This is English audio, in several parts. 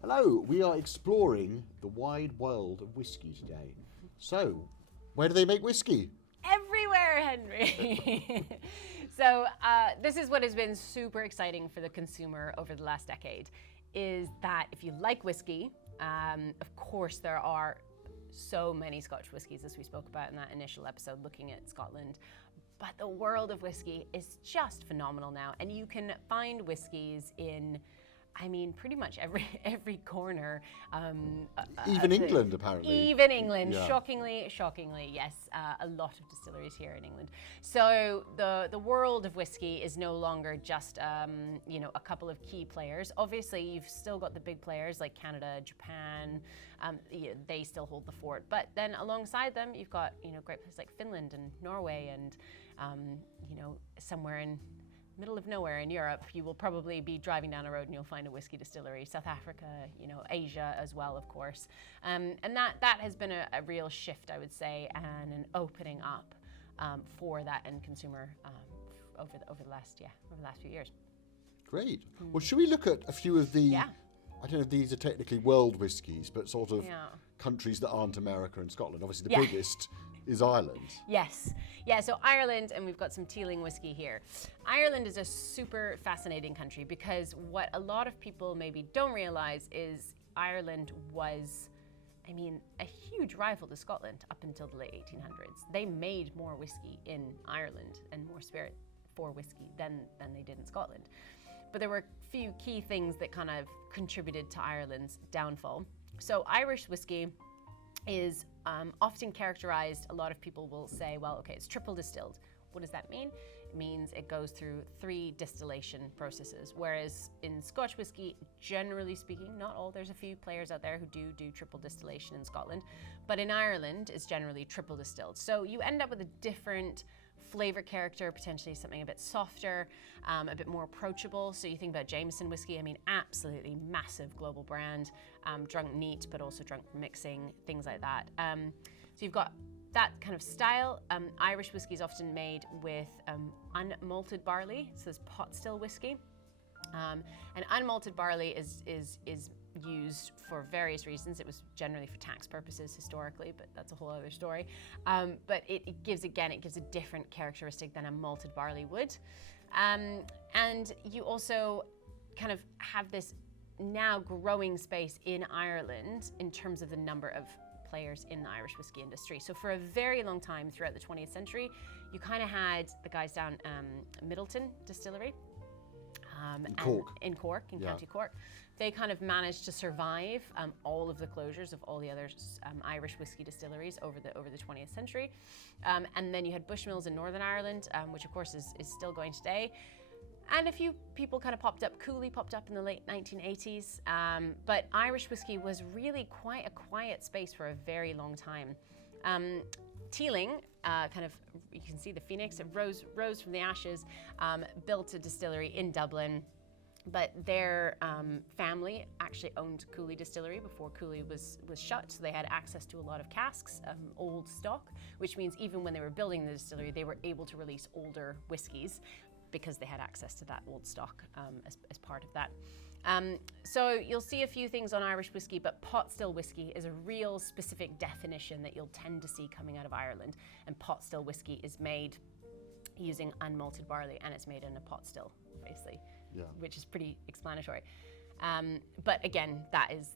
Hello, we are exploring the wide world of whiskey today. So, where do they make whiskey? Everywhere, Henry. So this is what has been super exciting for the consumer over the last decade, is that if you like whiskey, of course there are so many Scotch whiskies, as we spoke about in that initial episode looking at Scotland, but the world of whiskey is just phenomenal now, and you can find whiskies in, I mean, pretty much every corner. Even England, apparently. Even England, Yeah. shockingly, yes. A lot of distilleries here in England. So the world of whiskey is no longer just a couple of key players. Obviously, you've still got the big players like Canada, Japan. They still hold the fort. But then alongside them, you've got great places like Finland and Norway and somewhere in middle of nowhere in Europe, you will probably be driving down a road and you'll find a whiskey distillery. South Africa, Asia as well, of course. And that has been a real shift, I would say, and an opening up for that end consumer over the last few years. Great. Well, should we look at a few of the, Yeah. I don't know if these are technically world whiskies, but sort of Yeah. countries that aren't America and Scotland. Obviously, the Yeah. biggest is Ireland. Yes. Yeah, so Ireland, and we've got some Teeling whiskey here. Ireland is a super fascinating country because what a lot of people maybe don't realize is Ireland was, a huge rival to Scotland up until the late 1800s. They made more whiskey in Ireland and more spirit for whiskey than they did in Scotland. But there were a few key things that kind of contributed to Ireland's downfall. So Irish whiskey is often characterized, a lot of people will say, well, okay, it's triple distilled. What does that mean? It means it goes through 3 distillation processes, whereas in Scotch whiskey, generally speaking, not all, there's a few players out there who do triple distillation in Scotland, but in Ireland, it's generally triple distilled. So you end up with a different flavor character, potentially something a bit softer, a bit more approachable. So you think about Jameson whiskey, absolutely massive global brand, drunk neat, but also drunk from mixing, things like that. So you've got that kind of style. Irish whiskey is often made with unmalted barley, so it's pot still whiskey. And unmalted barley is used for various reasons. It was generally for tax purposes historically, but that's a whole other story. But it gives a different characteristic than a malted barley would. And you also kind of have this now growing space in Ireland in terms of the number of players in the Irish whiskey industry. So for a very long time throughout the 20th century, you kind of had the guys down Middleton Distillery, in Cork. In County Cork. They kind of managed to survive all of the closures of all the other Irish whiskey distilleries over the 20th century. And then you had Bushmills in Northern Ireland, which of course is still going today. And a few people kind of popped up. Cooley popped up in the late 1980s. But Irish whiskey was really quite a quiet space for a very long time. Teeling, you can see the phoenix, it rose from the ashes, built a distillery in Dublin. But their family actually owned Cooley Distillery before Cooley was shut, so they had access to a lot of casks, old stock, which means even when they were building the distillery, they were able to release older whiskies because they had access to that old stock as part of that. So you'll see a few things on Irish whiskey, but pot still whiskey is a real specific definition that you'll tend to see coming out of Ireland. And pot still whiskey is made using unmalted barley, and it's made in a pot still, obviously, which is pretty explanatory. But again, that is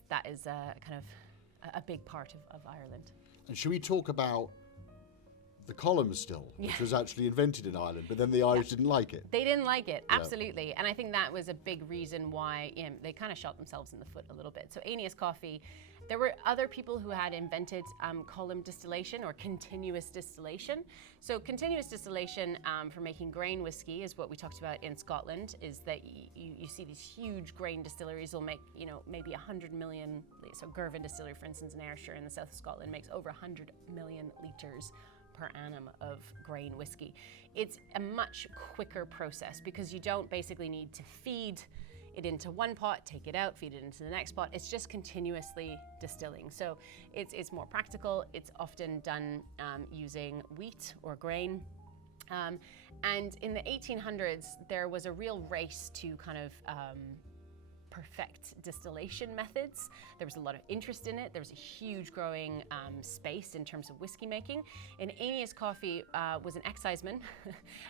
kind of a big part of Ireland. And should we talk about the column still, which was actually invented in Ireland, but then the Irish didn't like it? They didn't like it, absolutely. And I think that was a big reason why they kind of shot themselves in the foot a little bit. So Aeneas Coffey, there were other people who had invented column distillation or continuous distillation. So continuous distillation for making grain whiskey is what we talked about in Scotland, is that you see these huge grain distilleries will make, maybe 100 million, so Girvan Distillery, for instance, in Ayrshire in the south of Scotland, makes over 100 million litres per annum of grain whiskey. It's a much quicker process because you don't basically need to feed it into one pot, take it out, feed it into the next pot. It's just continuously distilling. So it's more practical. It's often done using wheat or grain. And in the 1800s, there was a real race to kind of perfect distillation methods. There was a lot of interest in it. There was a huge growing space in terms of whiskey making. And Aeneas Coffey was an exciseman,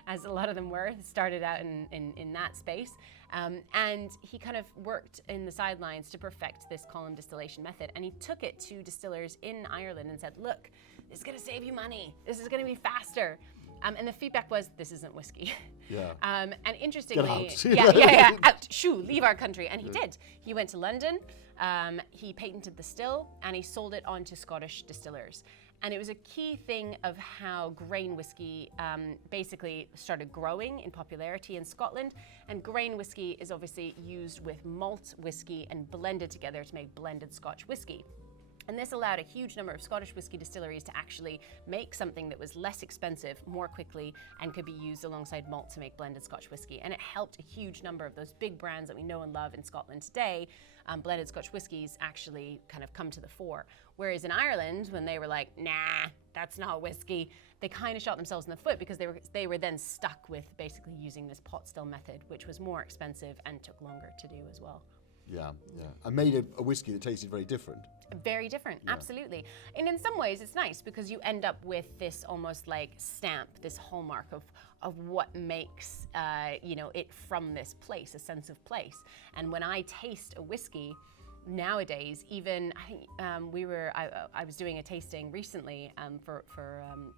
as a lot of them were, started out in that space. And he kind of worked in the sidelines to perfect this column distillation method. And he took it to distillers in Ireland and said, look, this is gonna save you money. This is gonna be faster. And the feedback was, this isn't whiskey. Yeah. And interestingly, Get out. out, shoo, leave our country. And he did. He went to London, he patented the still, and he sold it on to Scottish distillers. And it was a key thing of how grain whiskey basically started growing in popularity in Scotland. And grain whiskey is obviously used with malt whiskey and blended together to make blended Scotch whiskey. And this allowed a huge number of Scottish whiskey distilleries to actually make something that was less expensive more quickly and could be used alongside malt to make blended Scotch whiskey. And it helped a huge number of those big brands that we know and love in Scotland today, blended Scotch whiskies, actually kind of come to the fore. Whereas in Ireland, when they were like, nah, that's not whiskey, they kind of shot themselves in the foot because they were then stuck with basically using this pot still method, which was more expensive and took longer to do as well. Yeah, yeah. And made a whiskey that tasted very different. Very different, absolutely. And in some ways it's nice because you end up with this almost like stamp, this hallmark of what makes it from this place, a sense of place. And when I taste a whiskey nowadays, even I think I was doing a tasting recently for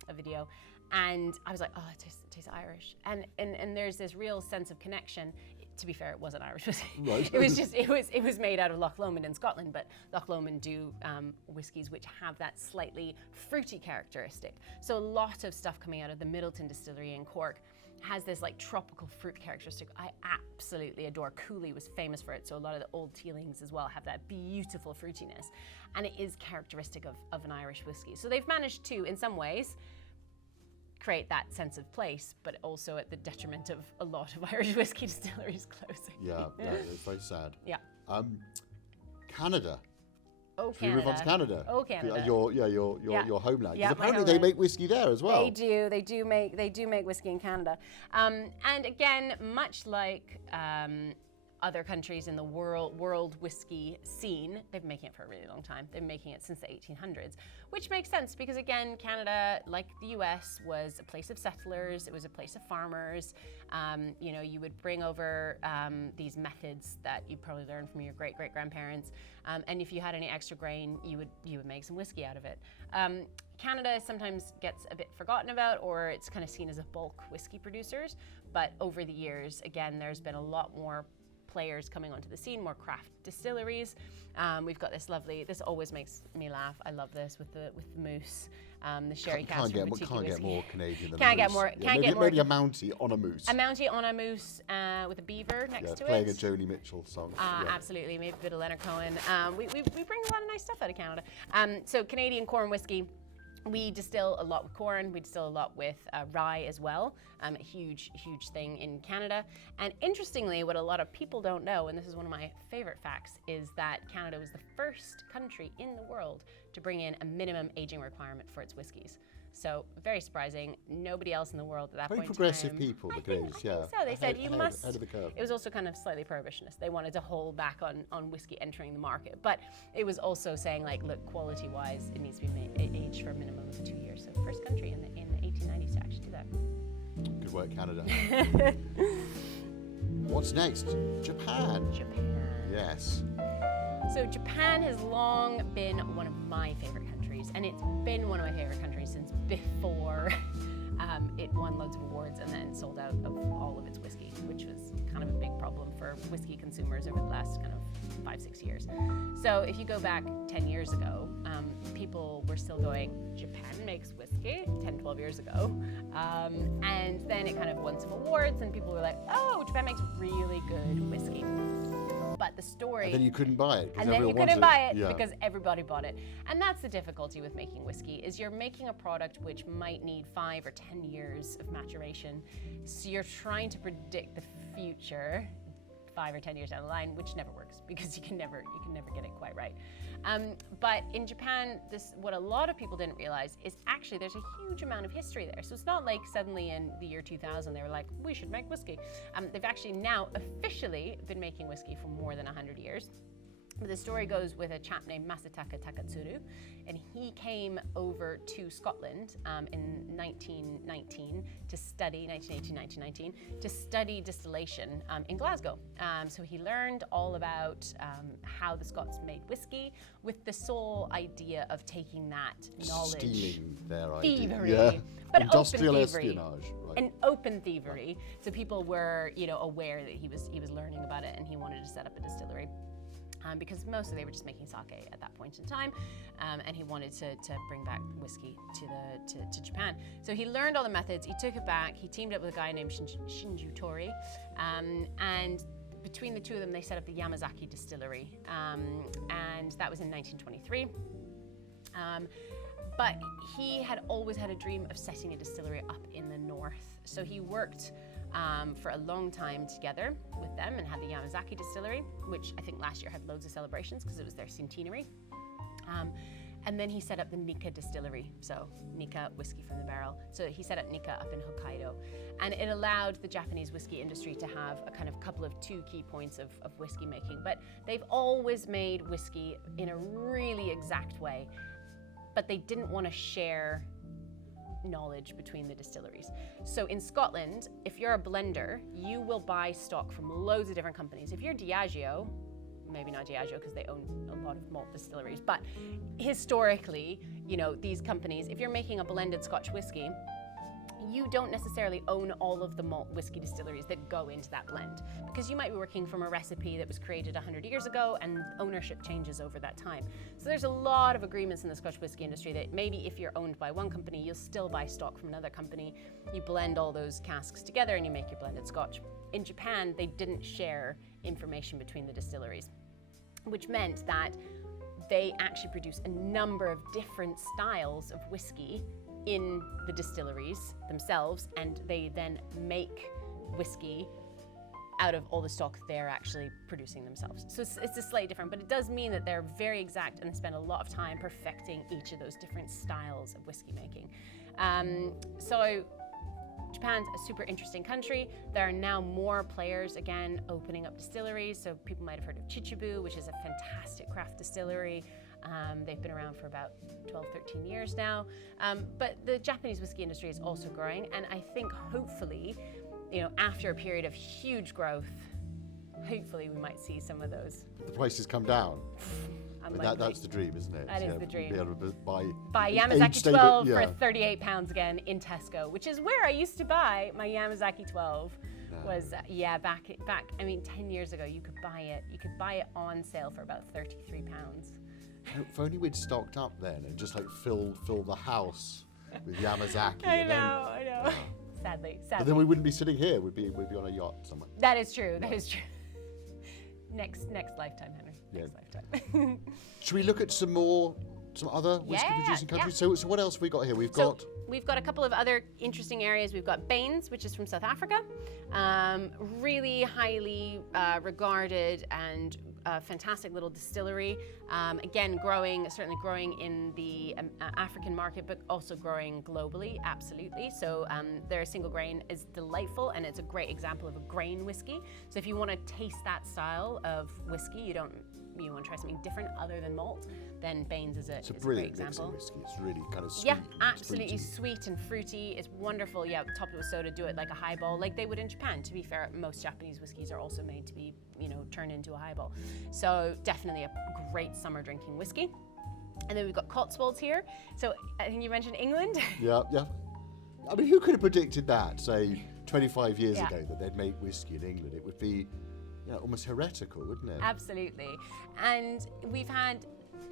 a video, and I was like, oh, it tastes Irish, and there's this real sense of connection. To be fair, it wasn't Irish whiskey. Right. It was made out of Loch Lomond in Scotland, but Loch Lomond do whiskies which have that slightly fruity characteristic. So a lot of stuff coming out of the Middleton distillery in Cork has this like tropical fruit characteristic I absolutely adore. Cooley was famous for it, so a lot of the old Teelings as well have that beautiful fruitiness, and it is characteristic of an Irish whiskey. So they've managed to, in some ways, create that sense of place, but also at the detriment of a lot of Irish whiskey distilleries closing. Yeah, it's very sad. Yeah. Canada. Oh, Should we move on to Canada? Oh, Canada. Your homeland. Yeah, Because apparently they make whiskey there as well. They do make whiskey in Canada. And again, much like other countries in the world whiskey scene, they've been making it for a really long time. They've been making it since the 1800s, which makes sense because again, Canada, like the US, was a place of settlers. It was a place of farmers. You would bring over these methods that you probably learned from your great-great-grandparents. And if you had any extra grain, you would make some whiskey out of it. Canada sometimes gets a bit forgotten about, or it's kind of seen as a bulk whiskey producers. But over the years, again, there's been a lot more players coming onto the scene, more craft distilleries. We've got this always makes me laugh. I love this with the moose, the sherry cask from Boutique Can't whiskey. get more Canadian than Can't a get moose. more. Yeah, Can't get more. Maybe a Mountie on a moose. A Mountie on a moose with a beaver next to playing it. a Joni Mitchell song. Absolutely, maybe a bit of Leonard Cohen. We bring a lot of nice stuff out of Canada. So Canadian corn whiskey. We distill a lot with corn. We distill a lot with rye as well. A huge thing in Canada. And interestingly, what a lot of people don't know, and this is one of my favorite facts, is that Canada was the first country in the world to bring in a minimum aging requirement for its whiskies. So very surprising. Nobody else in the world at that Very point progressive in time. people, the I Canadians, think so. They said you must. Ahead of the curve. It was also kind of slightly prohibitionist. They wanted to hold back on whiskey entering the market, but it was also saying like, look, quality-wise, it needs to be aged for a minimum of 2 years. So first country in the 1890s to actually do that. Good work, Canada. What's next? Japan. Yes. So Japan has long been one of my favorite countries, and it's been one of my favorite countries since before it won loads of awards and then sold out of all of its whiskey, which was kind of a big problem for whiskey consumers over the last kind of 5-6 years. So if you go back 10 years ago, people were still going, Japan makes whiskey, 10-12 years ago. And then it kind of won some awards and people were like, oh, Japan makes really good whiskey. But the story... And then you couldn't buy it. And then you couldn't buy it because everybody bought it. And that's the difficulty with making whiskey, is you're making a product which might need 5 or 10 years of maturation. So you're trying to predict the future 5 or 10 years down the line, which never works because you can never get it quite right. But in Japan, what a lot of people didn't realize is actually there's a huge amount of history there. So it's not like suddenly in the year 2000 they were like, we should make whiskey. They've actually now officially been making whiskey for more than 100 years. But the story goes with a chap named Masataka Takatsuru, and he came over to Scotland in 1919 to study, 1919, to study distillation in Glasgow. So he learned all about how the Scots made whiskey with the sole idea of taking that knowledge. Stealing their thievery, idea. but Industrial open thievery. espionage. Right. And open thievery. So people were, aware that he was learning about it, and he wanted to set up a distillery. Because mostly they were just making sake at that point in time, and he wanted to bring back whiskey to Japan. So he learned all the methods, he took it back, he teamed up with a guy named Shinju Tori, and between the two of them they set up the Yamazaki distillery, and that was in 1923. But he had always had a dream of setting a distillery up in the north. So he worked for a long time together with them and had the Yamazaki distillery, which I think last year had loads of celebrations because it was their centenary. And then he set up the Nikka distillery, so Nikka, whiskey from the barrel. So he set up Nikka up in Hokkaido. And it allowed the Japanese whiskey industry to have a kind of couple of two key points of whiskey making. But they've always made whiskey in a really exact way, but they didn't want to share knowledge between the distilleries. So in Scotland, if you're a blender, you will buy stock from loads of different companies. If you're Diageo, maybe not Diageo because they own a lot of malt distilleries, but historically, these companies, if you're making a blended Scotch whiskey, you don't necessarily own all of the malt whiskey distilleries that go into that blend, because you might be working from a recipe that was created 100 years ago and ownership changes over that time. So there's a lot of agreements in the Scotch whiskey industry that maybe if you're owned by one company, you'll still buy stock from another company. You blend all those casks together and you make your blended Scotch. In Japan, they didn't share information between the distilleries, which meant that they actually produce a number of different styles of whiskey in the distilleries themselves, and they then make whiskey out of all the stock they're actually producing themselves. So it's just slightly different, but it does mean that they're very exact and they spend a lot of time perfecting each of those different styles of whiskey making. So Japan's a super interesting country. There are now more players, again, opening up distilleries. So people might have heard of Chichibu, which is a fantastic craft distillery. They've been around for about 12, 13 years now. But the Japanese whiskey industry is also growing. And I think hopefully, after a period of huge growth, hopefully we might see some of those. The prices come down. That's the dream, isn't it? That is the dream. Be able to buy Yamazaki 12 for £38 again in Tesco, which is where I used to buy my Yamazaki 12. Was back. I mean, 10 years ago, you could buy it. You could buy it on sale for about £33. If only we'd stocked up then and just fill the house with Yamazaki. I know. Sadly. But then we wouldn't be sitting here. We'd be on a yacht somewhere. That is true. That is true. Next lifetime, Henry. Next lifetime. Should we look at some other whiskey producing countries? Yeah. So what else have we got here? We've got a couple of other interesting areas. We've got Baines, which is from South Africa, really highly regarded and fantastic little distillery. Again, certainly growing in the African market, but also growing globally, absolutely. So their single grain is delightful, and it's a great example of a grain whiskey. So if you want to taste that style of whiskey, you want to try something different other than malt, then Baines is a great example. It's a brilliant whiskey. It's really kind of sweet. Yeah, absolutely sweet and fruity. It's wonderful. Yeah, top it with soda, do it like a highball, like they would in Japan. To be fair, most Japanese whiskeys are also made to be, turned into a highball. So definitely a great summer drinking whiskey. And then we've got Cotswolds here. So I think you mentioned England. Yeah. I mean, who could have predicted that, say, 25 years ago, that they'd make whiskey in England? It would be almost heretical, wouldn't it? Absolutely. And we've had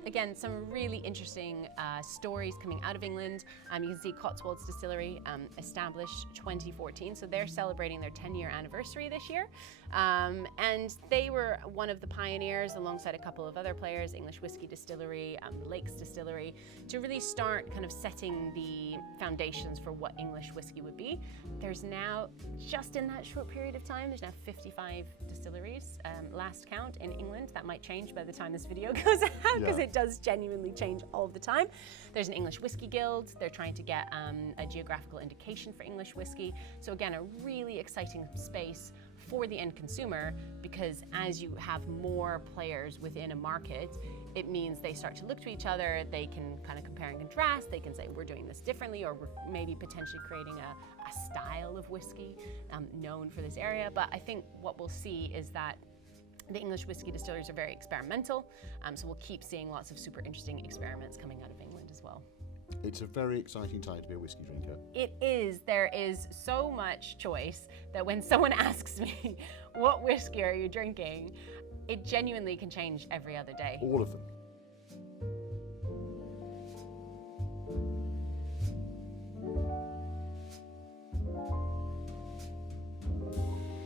Again, some really interesting stories coming out of England. You can see Cotswolds Distillery, established 2014, so they're celebrating their 10-year anniversary this year. And they were one of the pioneers, alongside a couple of other players, English Whiskey Distillery, Lakes Distillery, to really start kind of setting the foundations for what English whiskey would be. There's now, just in that short period of time, there's now 55 distilleries, last count, in England. That might change by the time this video goes out, because it does genuinely change all the time. There's an English Whiskey Guild. They're trying to get a geographical indication for English whiskey. So again, a really exciting space for the end consumer, because as you have more players within a market, it means they start to look to each other, they can kind of compare and contrast, they can say we're doing this differently, or we're maybe potentially creating a style of whiskey known for this area. But I think what we'll see is that the English whiskey distilleries are very experimental, so we'll keep seeing lots of super interesting experiments coming out of England as well. It's a very exciting time to be a whiskey drinker. It is. There is so much choice that when someone asks me, what whiskey are you drinking? It genuinely can change every other day. All of them.